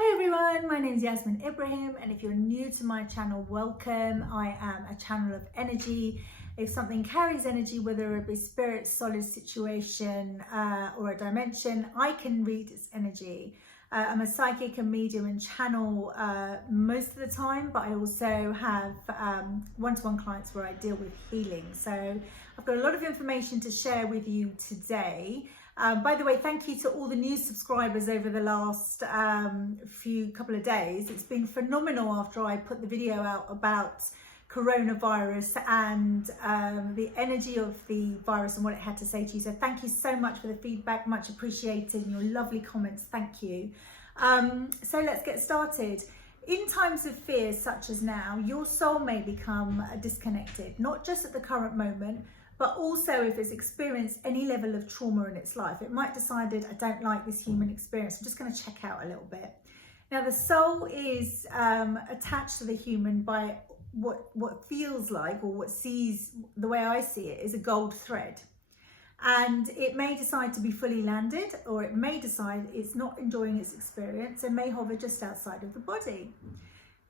Hi everyone, my name is Missyasminibrahim, and if you're new to my channel, welcome. I am a channel of energy. If something carries energy, whether it be spirit, solid situation or a dimension, I can read its energy. I'm a psychic and medium and channel most of the time, but I also have one-to-one clients where I deal with healing. So I've got a lot of information to share with you today. By the way, thank you to all the new subscribers over the last couple of days. It's been phenomenal after I put the video out about coronavirus and the energy of the virus and what it had to say to you. So thank you so much for the feedback, much appreciated, and your lovely comments. Thank you. So let's get started. In times of fear such as now, your soul may become disconnected, not just at the current moment, but also if it's experienced any level of trauma in its life. It might decide, I don't like this human experience, I'm just going to check out a little bit. Now the soul is attached to the human by what feels like, or what sees, the way I see it, is a gold thread. And it may decide to be fully landed, or it may decide it's not enjoying its experience and may hover just outside of the body.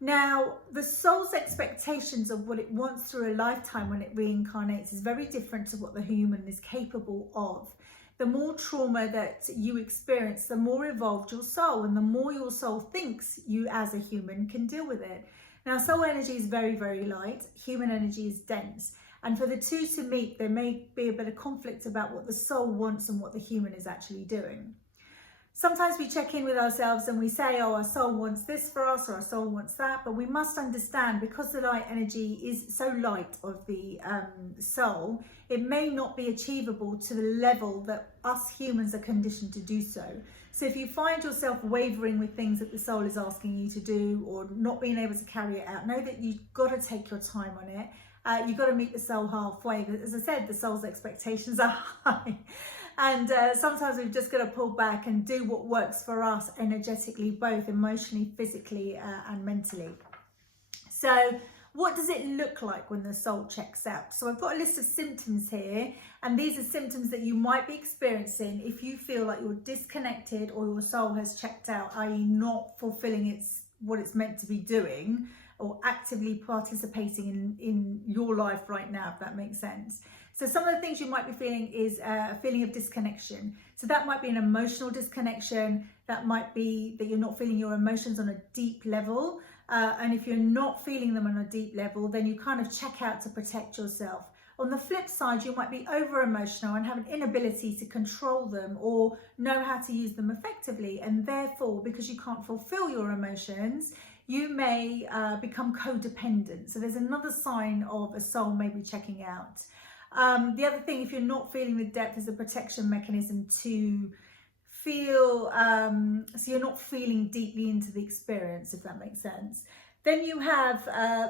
Now, the soul's expectations of what it wants through a lifetime when it reincarnates is very different to what the human is capable of. The more trauma that you experience, the more evolved your soul, and the more your soul thinks you as a human can deal with it. Now, soul energy is very, very light. Human energy is dense. And for the two to meet, there may be a bit of conflict about what the soul wants and what the human is actually doing. Sometimes we check in with ourselves and we say, oh, our soul wants this for us, or our soul wants that. But we must understand, because the light energy is so light of the soul, it may not be achievable to the level that us humans are conditioned to do so. So if you find yourself wavering with things that the soul is asking you to do, or not being able to carry it out, know that you've got to take your time on it. You've got to meet the soul halfway. As I said, the soul's expectations are high. And sometimes we've just got to pull back and do what works for us energetically, both emotionally, physically, and mentally. So what does it look like when the soul checks out? So I've got a list of symptoms here, and these are symptoms that you might be experiencing if you feel like you're disconnected, or your soul has checked out, i.e. not fulfilling what it's meant to be doing, or actively participating in your life right now, if that makes sense. So some of the things you might be feeling is a feeling of disconnection. So that might be an emotional disconnection. That might be that you're not feeling your emotions on a deep level. And if you're not feeling them on a deep level, then you kind of check out to protect yourself. On the flip side, you might be over emotional and have an inability to control them or know how to use them effectively. And therefore, because you can't fulfill your emotions, you may become codependent. So there's another sign of a soul maybe checking out. The other thing, if you're not feeling the depth, is a protection mechanism to feel, so you're not feeling deeply into the experience, if that makes sense. Then you have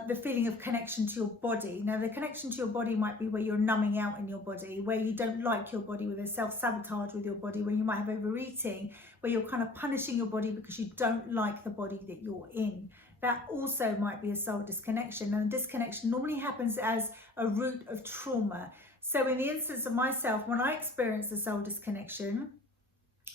the feeling of connection to your body. Now, the connection to your body might be where you're numbing out in your body, where you don't like your body, where there's self-sabotage with your body, where you might have overeating, where you're kind of punishing your body because you don't like the body that you're in. That also might be a soul disconnection. And the disconnection normally happens as a root of trauma. So in the instance of myself, when I experienced the soul disconnection,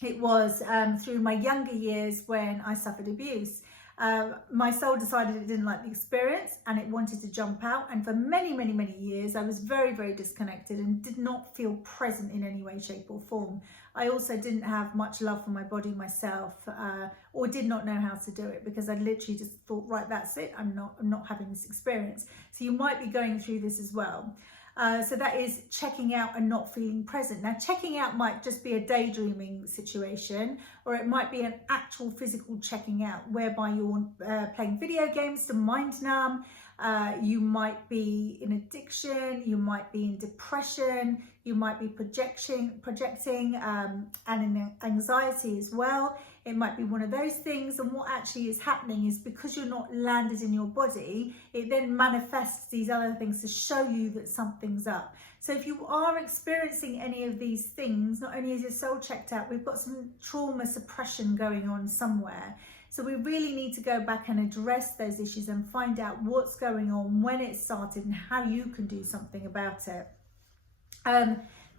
it was through my younger years when I suffered abuse. My soul decided it didn't like the experience and it wanted to jump out. And for many, many, many years, I was very, very disconnected and did not feel present in any way, shape or form. I also didn't have much love for my body myself, or did not know how to do it, because I literally just thought, right, that's it. I'm not having this experience. So you might be going through this as well. So that is checking out and not feeling present. Now, checking out might just be a daydreaming situation, or it might be an actual physical checking out, whereby you're playing video games to mind numb. You might be in addiction, you might be in depression, you might be projecting and in anxiety as well. It might be one of those things. And what actually is happening is, because you're not landed in your body, it then manifests these other things to show you that something's up. So if you are experiencing any of these things, not only is your soul checked out, we've got some trauma suppression going on somewhere. So we really need to go back and address those issues and find out what's going on, when it started, and how you can do something about it.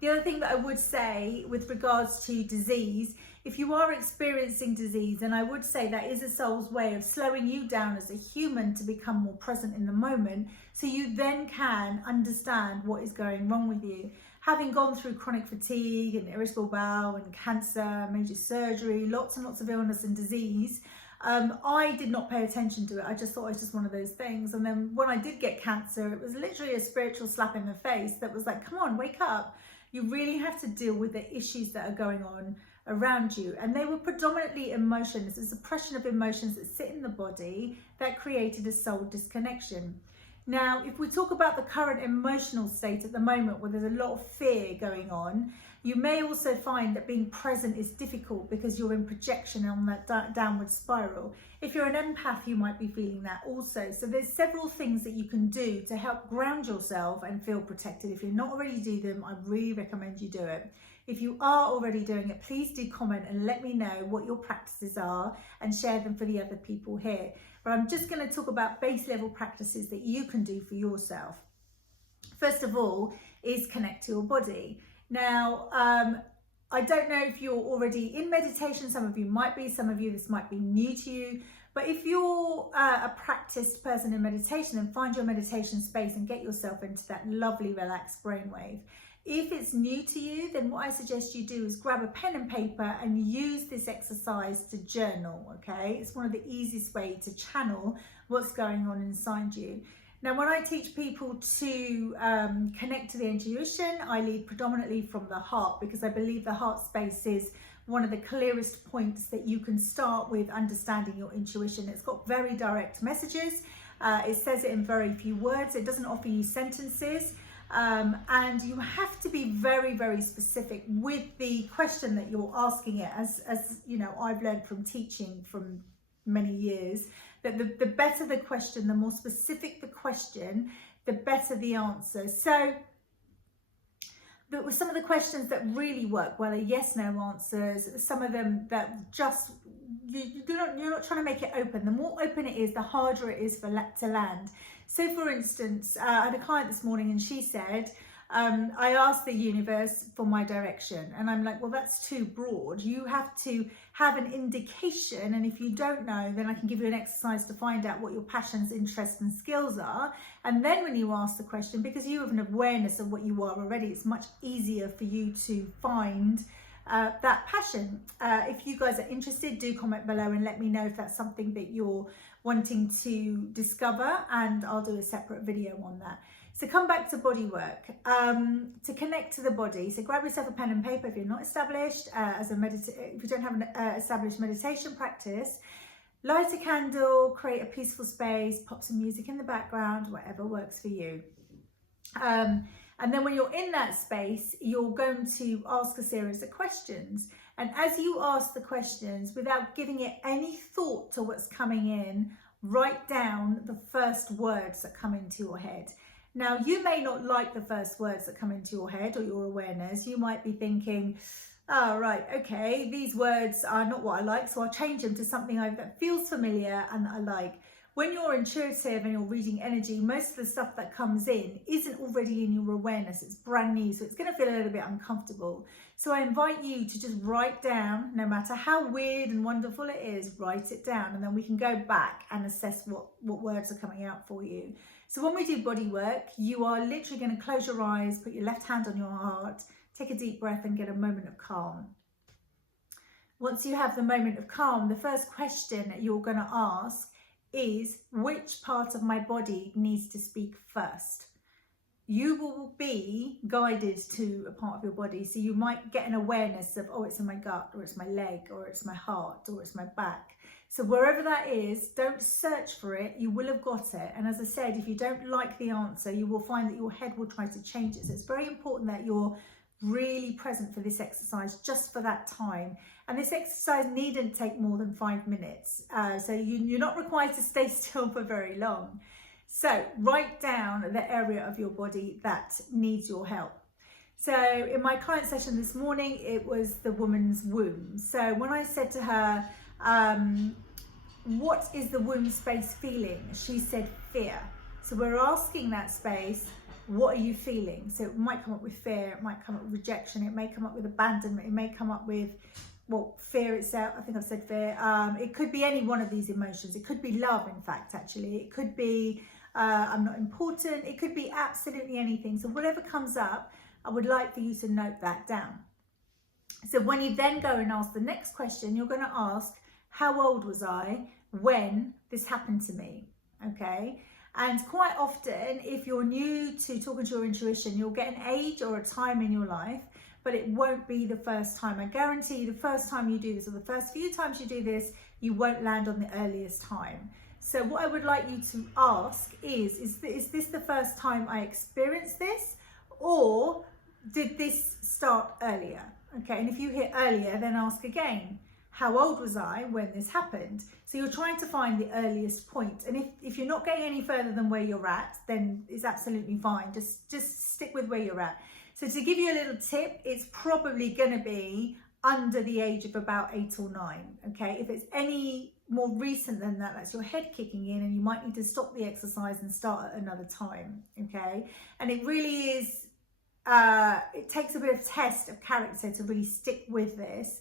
The other thing that I would say with regards to disease, if you are experiencing disease, then I would say that is a soul's way of slowing you down as a human to become more present in the moment, so you then can understand what is going wrong with you. Having gone through chronic fatigue and irritable bowel and cancer, major surgery, lots and lots of illness and disease, I did not pay attention to it. I just thought it was just one of those things. And then when I did get cancer, it was literally a spiritual slap in the face that was like, come on, wake up. You really have to deal with the issues that are going on around you. And they were predominantly emotions. It's a suppression of emotions that sit in the body that created a soul disconnection. Now, if we talk about the current emotional state at the moment, where there's a lot of fear going on, you may also find that being present is difficult because you're in projection on that downward spiral. If you're an empath, you might be feeling that also. So there's several things that you can do to help ground yourself and feel protected. If you're not already doing them, I really recommend you do it. If you are already doing it, please do comment and let me know what your practices are and share them for the other people here. But I'm just going to talk about base level practices that you can do for yourself. First of all is connect to your body. Now, I don't know if you're already in meditation. Some of you might be, some of you this might be new to you. But if you're a practiced person in meditation, then find your meditation space and get yourself into that lovely relaxed brainwave. If it's new to you, then what I suggest you do is grab a pen and paper and use this exercise to journal, okay? It's one of the easiest ways to channel what's going on inside you. Now, when I teach people to connect to the intuition, I lead predominantly from the heart, because I believe the heart space is one of the clearest points that you can start with understanding your intuition. It's got very direct messages. It says it in very few words. It doesn't offer you sentences. And you have to be very, very specific with the question that you're asking it. As you know, I've learned from teaching from many years, that the better the question, the more specific the question, the better the answer. So some of the questions that really work well are yes, no answers. Some of them that just, you're not trying to make it open. The more open it is, the harder it is to land. So for instance, I had a client this morning and she said, I asked the universe for my direction, and I'm like, well, that's too broad. You have to have an indication, and if you don't know, then I can give you an exercise to find out what your passions, interests and skills are. And then when you ask the question, because you have an awareness of what you are already, it's much easier for you to find that passion. If you guys are interested, do comment below and let me know if that's something that you're wanting to discover, and I'll do a separate video on that. So come back to body work, to connect to the body. So grab yourself a pen and paper if you're not established if you don't have an established meditation practice. Light a candle, create a peaceful space, pop some music in the background, whatever works for you. And then when you're in that space, you're going to ask a series of questions. And as you ask the questions, without giving it any thought to what's coming in, write down the first words that come into your head. Now, you may not like the first words that come into your head or your awareness. You might be thinking, oh, right, okay, these words are not what I like, so I'll change them to something that feels familiar and that I like. When you're intuitive and you're reading energy, most of the stuff that comes in isn't already in your awareness. It's brand new, so it's going to feel a little bit uncomfortable. So I invite you to just write down, no matter how weird and wonderful it is, write it down, and then we can go back and assess what words are coming out for you. So when we do body work, you are literally going to close your eyes, put your left hand on your heart, take a deep breath and get a moment of calm. Once you have the moment of calm, the first question that you're going to ask is, which part of my body needs to speak first? You will be guided to a part of your body. So you might get an awareness of, oh, it's in my gut, or it's my leg, or it's my heart, or it's my back. So wherever that is, don't search for it, you will have got it. And as I said, if you don't like the answer, you will find that your head will try to change it. So it's very important that you're really present for this exercise just for that time. And this exercise needn't take more than 5 minutes. So you're not required to stay still for very long. So write down the area of your body that needs your help. So in my client session this morning, it was the woman's womb. So when I said to her, what is the womb space feeling? She said fear. So we're asking that space, what are you feeling? So it might come up with fear, it might come up with rejection, it may come up with abandonment, it may come up with, well, fear itself. I think I've said fear. It could be any one of these emotions. It could be love, in fact, actually. It could be I'm not important. It could be absolutely anything. So whatever comes up, I would like for you to note that down. So when you then go and ask the next question, you're going to ask, how old was I when this happened to me? Okay. And quite often, if you're new to talking to your intuition, you'll get an age or a time in your life, but it won't be the first time. I guarantee you the first time you do this, or the first few times you do this, you won't land on the earliest time. So what I would like you to ask is this the first time I experienced this, or did this start earlier? Okay, and if you hear earlier, then ask again, how old was I when this happened? So you're trying to find the earliest point. And if you're not getting any further than where you're at, then it's absolutely fine. Just stick with where you're at. So to give you a little tip, it's probably going to be under the age of about 8 or 9. Okay, if it's any more recent than that, that's your head kicking in, and you might need to stop the exercise and start at another time. Okay, and it really is, it takes a bit of test of character to really stick with this,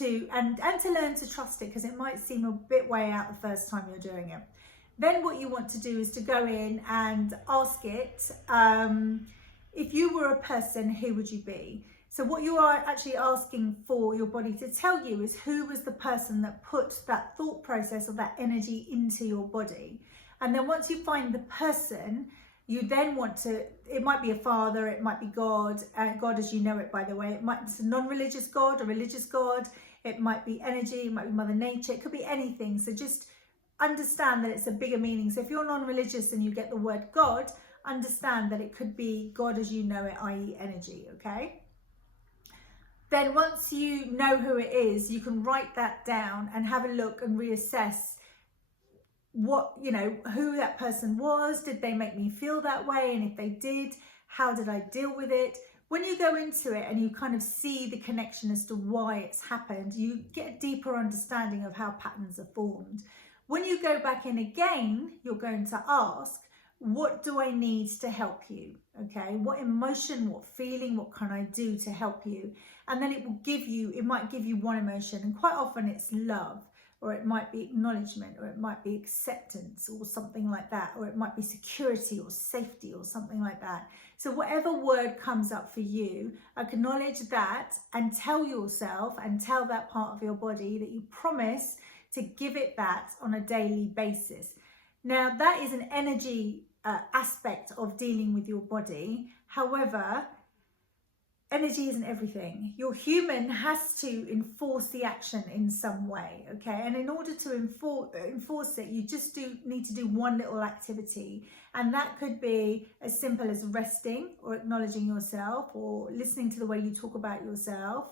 and to learn to trust it, because it might seem a bit way out the first time you're doing it. Then what you want to do is to go in and ask it, if you were a person, who would you be? So what you are actually asking for your body to tell you is, who was the person that put that thought process or that energy into your body? And then once you find the person, you then want to, it might be a father, it might be God, God as you know it, by the way. It might be a non-religious God, a religious God. It might be energy, it might be Mother Nature. It could be anything. So just understand that it's a bigger meaning. So if you're non-religious and you get the word God, understand that it could be God as you know it, i.e. energy, okay? Then once you know who it is, you can write that down and have a look and reassess what, you know, who that person was. Did they make me feel that way? And if they did, how did I deal with it? When you go into it and you kind of see the connection as to why it's happened, you get a deeper understanding of how patterns are formed. When you go back in again, you're going to ask, what do I need to help you? Okay, what emotion, what feeling, what can I do to help you? And then it will give you, it might give you one emotion, and quite often it's love, or it might be acknowledgement, or it might be acceptance, or something like that, or it might be security or safety or something like that. So whatever word comes up for you, acknowledge that and tell yourself and tell that part of your body that you promise to give it that on a daily basis. Now that is an energy aspect of dealing with your body. However, energy isn't everything. Your human has to enforce the action in some way, okay? And in order to enforce it, you just need to do one little activity. And that could be as simple as resting, or acknowledging yourself, or listening to the way you talk about yourself,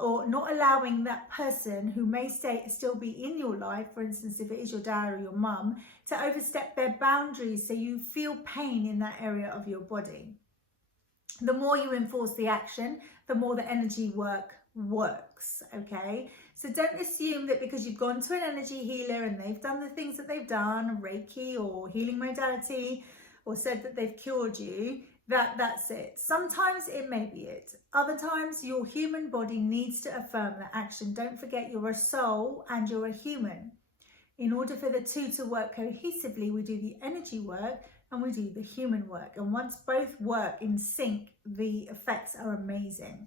or not allowing that person who may still be in your life, for instance, if it is your dad or your mum, to overstep their boundaries so you feel pain in that area of your body. The more you enforce the action, the more the energy work works, okay? So don't assume that because you've gone to an energy healer and they've done the things that they've done, Reiki or healing modality, or said that they've cured you, that's it. Sometimes it may be it. Other times your human body needs to affirm that action. Don't forget, you're a soul and you're a human. In order for the two to work cohesively, we do the energy work and we do the human work. And once both work in sync, the effects are amazing.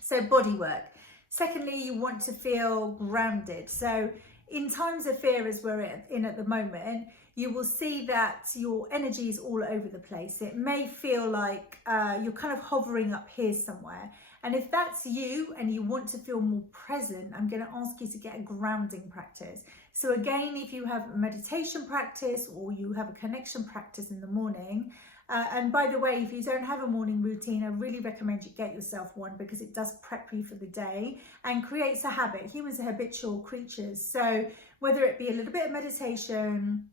So body work. Secondly, you want to feel grounded. So in times of fear, as we're in at the moment, you will see that your energy is all over the place. It may feel like you're kind of hovering up here somewhere. And if that's you and you want to feel more present, I'm going to ask you to get a grounding practice. So again, if you have a meditation practice or you have a connection practice in the morning, and by the way, if you don't have a morning routine, I really recommend you get yourself one, because it does prep you for the day and creates a habit. Humans are habitual creatures. So whether it be a little bit of meditation,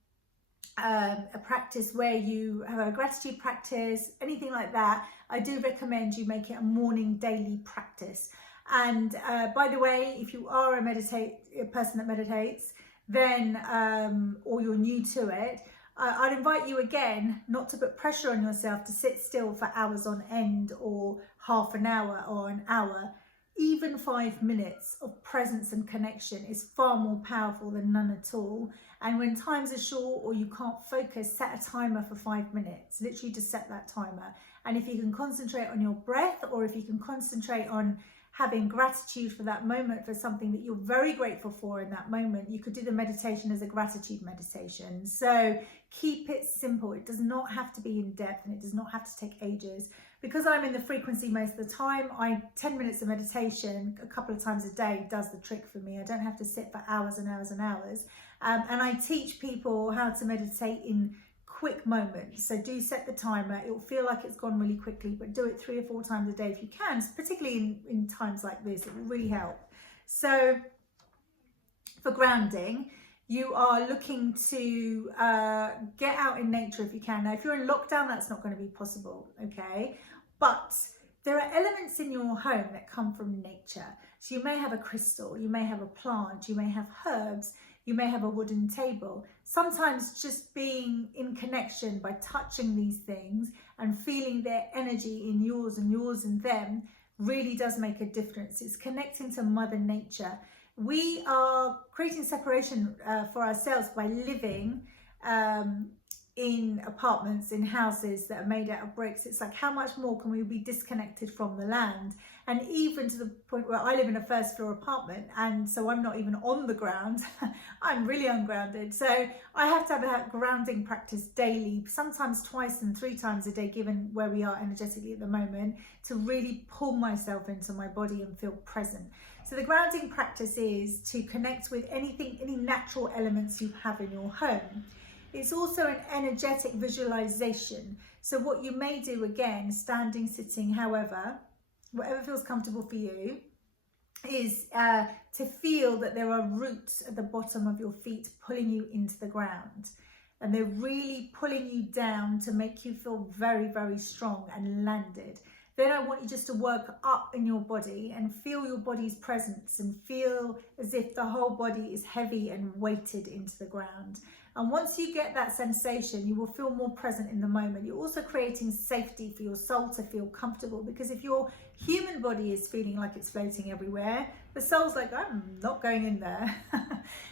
a practice where you have a gratitude practice, anything like that, I do recommend you make it a morning daily practice. And by the way, if you are a person that meditates, then or you're new to it, I'd invite you again not to put pressure on yourself to sit still for hours on end or half an hour or an hour. Even 5 minutes of presence and connection is far more powerful than none at all. And when times are short or you can't focus, set a timer for 5 minutes. Literally just set that timer. And if you can concentrate on your breath, or if you can concentrate on having gratitude for that moment, for something that you're very grateful for in that moment, you could do the meditation as a gratitude meditation. So keep it simple. It does not have to be in depth, and it does not have to take ages. Because I'm in the frequency most of the time, 10 minutes of meditation a couple of times a day does the trick for me. I don't have to sit for hours and hours and hours. And I teach people how to meditate in quick moments. So do set the timer. It will feel like it's gone really quickly, but do it 3 or 4 times a day if you can, particularly in times like this. It will really help. So for grounding, you are looking to get out in nature if you can. Now, if you're in lockdown, that's not going to be possible, okay? But there are elements in your home that come from nature. So you may have a crystal, you may have a plant, you may have herbs, you may have a wooden table. Sometimes just being in connection by touching these things and feeling their energy in yours and yours in them really does make a difference. It's connecting to Mother Nature. We are creating separation for ourselves by living in apartments, in houses that are made out of bricks. It's like, how much more can we be disconnected from the land? And even to the point where I live in a first floor apartment, and so I'm not even on the ground. I'm really ungrounded. So I have to have a grounding practice daily, sometimes 2 and 3 times a day, given where we are energetically at the moment, to really pull myself into my body and feel present. So the grounding practice is to connect with any natural elements you have in your home. It's also an energetic visualization. So what you may do, again, standing, sitting, however, whatever feels comfortable for you, is to feel that there are roots at the bottom of your feet pulling you into the ground. And they're really pulling you down to make you feel very, very strong and landed. Then I want you just to work up in your body and feel your body's presence and feel as if the whole body is heavy and weighted into the ground. And once you get that sensation, you will feel more present in the moment. You're also creating safety for your soul to feel comfortable, because if your human body is feeling like it's floating everywhere, the soul's like, I'm not going in there.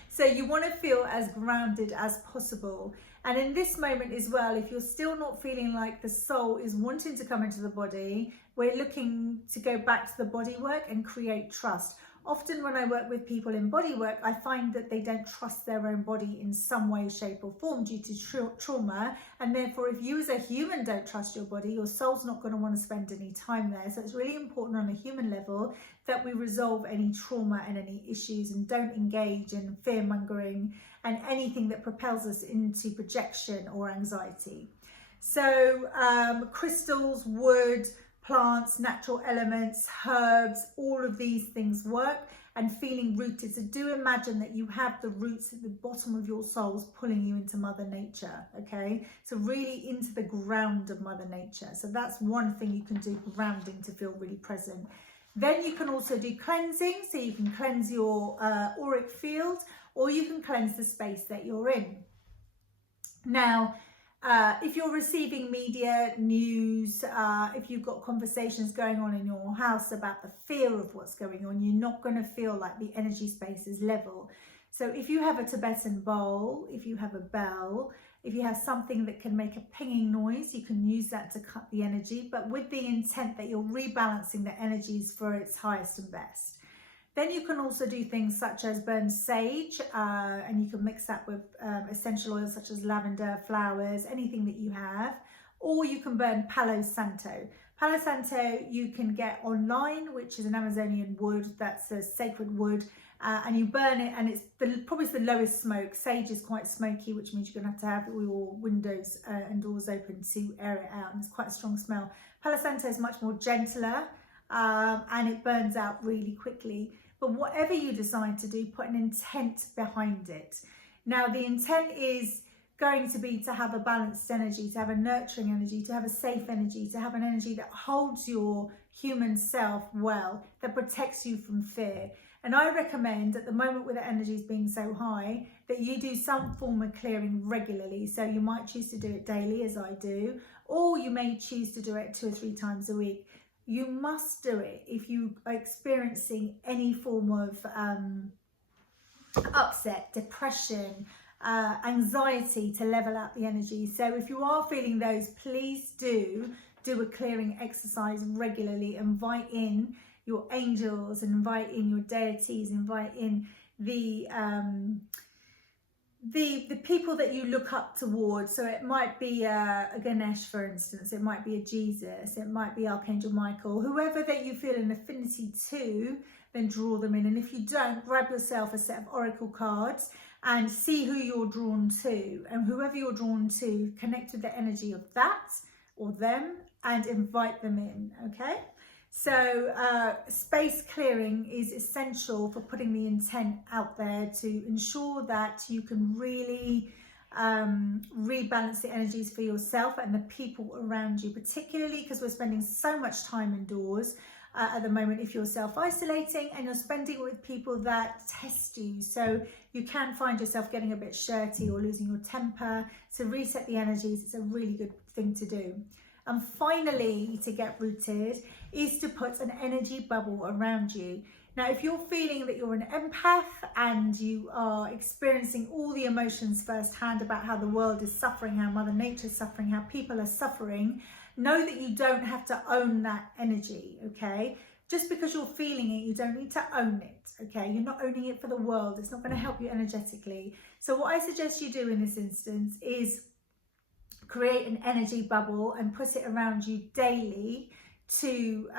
So you want to feel as grounded as possible. And in this moment as well, if you're still not feeling like the soul is wanting to come into the body, we're looking to go back to the body work and create trust. Often when I work with people in body work, I find that they don't trust their own body in some way, shape or form due to trauma. And therefore, if you as a human don't trust your body, your soul's not going to want to spend any time there. So it's really important on a human level that we resolve any trauma and any issues and don't engage in fear mongering and anything that propels us into projection or anxiety. So crystals, wood, plants, natural elements, herbs, all of these things work, and feeling rooted. So do imagine that you have the roots at the bottom of your souls pulling you into Mother Nature, okay? So really into the ground of Mother Nature. So that's one thing you can do, grounding, to feel really present. Then you can also do cleansing. So you can cleanse your auric field, or you can cleanse the space that you're in. Now, if you're receiving media, news, if you've got conversations going on in your house about the fear of what's going on, you're not going to feel like the energy space is level. So if you have a Tibetan bowl, if you have a bell, if you have something that can make a pinging noise, you can use that to cut the energy, but with the intent that you're rebalancing the energies for its highest and best. Then you can also do things such as burn sage, and you can mix that with essential oils such as lavender, flowers, anything that you have. Or you can burn Palo Santo. Palo Santo you can get online, which is an Amazonian wood that's a sacred wood, and you burn it, and it's probably the lowest smoke. Sage is quite smoky, which means you're going to have all your windows and doors open to air it out, and it's quite a strong smell. Palo Santo is much more gentler, and it burns out really quickly. But whatever you decide to do, put an intent behind it. Now, the intent is going to be to have a balanced energy, to have a nurturing energy, to have a safe energy, to have an energy that holds your human self well, that protects you from fear. And I recommend at the moment with the energies being so high that you do some form of clearing regularly. So you might choose to do it daily, as I do, or you may choose to do it 2 or 3 times a week. You must do it if you are experiencing any form of upset, depression, anxiety, to level out the energy. So if you are feeling those, please do a clearing exercise regularly. Invite in your angels, and invite in your deities, invite in the people that you look up towards. So it might be a Ganesh, for instance, it might be a Jesus, it might be Archangel Michael, whoever that you feel an affinity to, then draw them in. And if you don't, grab yourself a set of oracle cards and see who you're drawn to, and whoever you're drawn to, connect with the energy of that or them and invite them in. Okay, so space clearing is essential for putting the intent out there to ensure that you can really rebalance the energies for yourself and the people around you, particularly because we're spending so much time indoors at the moment. If you're self-isolating and you're spending it with people that test you, so you can find yourself getting a bit shirty or losing your temper. To reset the energies, it's a really good thing to do. And finally, to get rooted, is to put an energy bubble around you. Now, if you're feeling that you're an empath and you are experiencing all the emotions firsthand about how the world is suffering, how Mother Nature is suffering, how people are suffering, know that you don't have to own that energy, okay? Just because you're feeling it, you don't need to own it, okay? You're not owning it for the world. It's not going to help you energetically. So what I suggest you do in this instance is create an energy bubble and put it around you daily to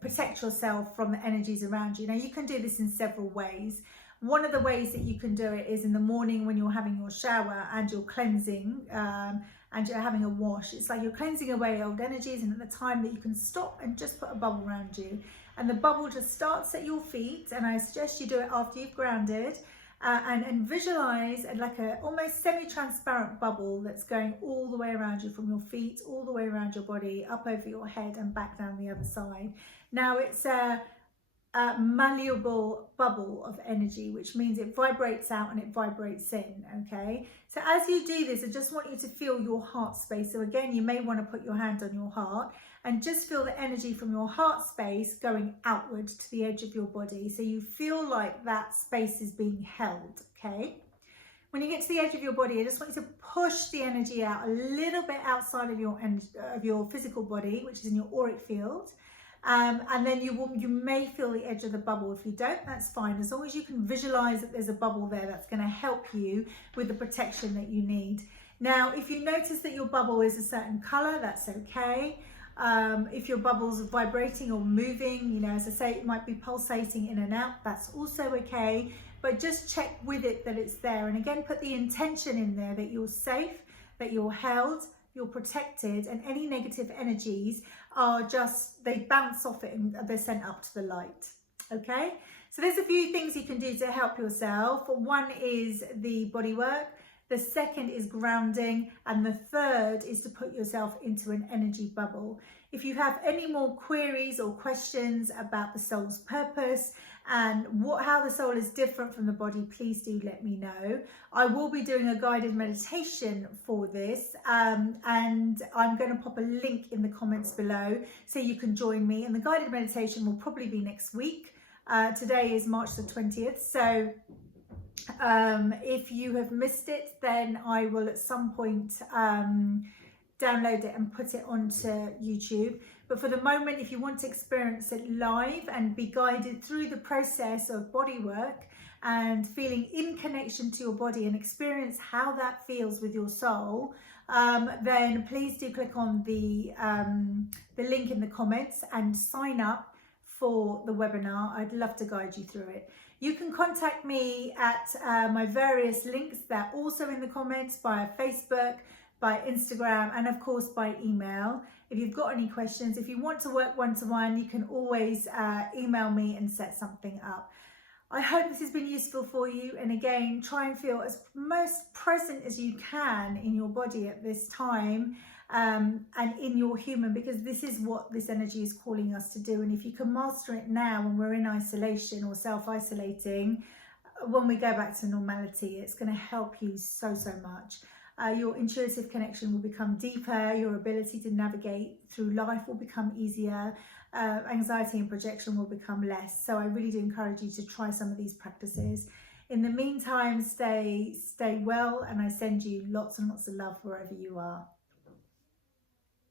protect yourself from the energies around you. Now, you can do this in several ways. One of the ways that you can do it is in the morning when you're having your shower and you're cleansing and you're having a wash. It's like you're cleansing away old energies, and at the time that you can stop and just put a bubble around you. And the bubble just starts at your feet, and I suggest you do it after you've grounded. And visualize like a almost semi-transparent bubble that's going all the way around you, from your feet all the way around your body, up over your head and back down the other side. Now, it's a malleable bubble of energy, which means it vibrates out and it vibrates in. Okay, so as you do this, I just want you to feel your heart space. So again, you may want to put your hand on your heart and just feel the energy from your heart space going outward to the edge of your body, so you feel like that space is being held. Okay, when you get to the edge of your body, I just want you to push the energy out a little bit outside of your physical body, which is in your auric field. And then you may feel the edge of the bubble. If you don't, that's fine. As long as you can visualize that there's a bubble there, that's going to help you with the protection that you need. Now, if you notice that your bubble is a certain color, that's okay. If your bubble's vibrating or moving, you know, as I say, it might be pulsating in and out, that's also okay. But just check with it that it's there. And again, put the intention in there that you're safe, that you're held, you're protected, and any negative energies are just, they bounce off it and they're sent up to the light. Okay, so there's a few things you can do to help yourself. One is the body work, the second is grounding, and the third is to put yourself into an energy bubble. If you have any more queries or questions about the soul's purpose and how the soul is different from the body, please do let me know. I will be doing a guided meditation for this, and I'm going to pop a link in the comments below so you can join me. And the guided meditation will probably be next week. Today is March the 20th, so if you have missed it, then I will at some point download it and put it onto YouTube. But for the moment, if you want to experience it live and be guided through the process of body work and feeling in connection to your body and experience how that feels with your soul, then please do click on the link in the comments and sign up for the webinar. I'd love to guide you through it. You can contact me at my various links that are also in the comments, via Facebook, by Instagram, and of course by email. If you've got any questions, if you want to work one-to-one, you can always email me and set something up. I hope this has been useful for you, and again, try and feel as most present as you can in your body at this time, and in your human, because this is what this energy is calling us to do. And if you can master it now when we're in isolation or self-isolating, when we go back to normality, it's going to help you so much. Your intuitive connection will become deeper, your ability to navigate through life will become easier, anxiety and projection will become less. So I really do encourage you to try some of these practices. In the meantime, stay well, and I send you lots and lots of love wherever you are.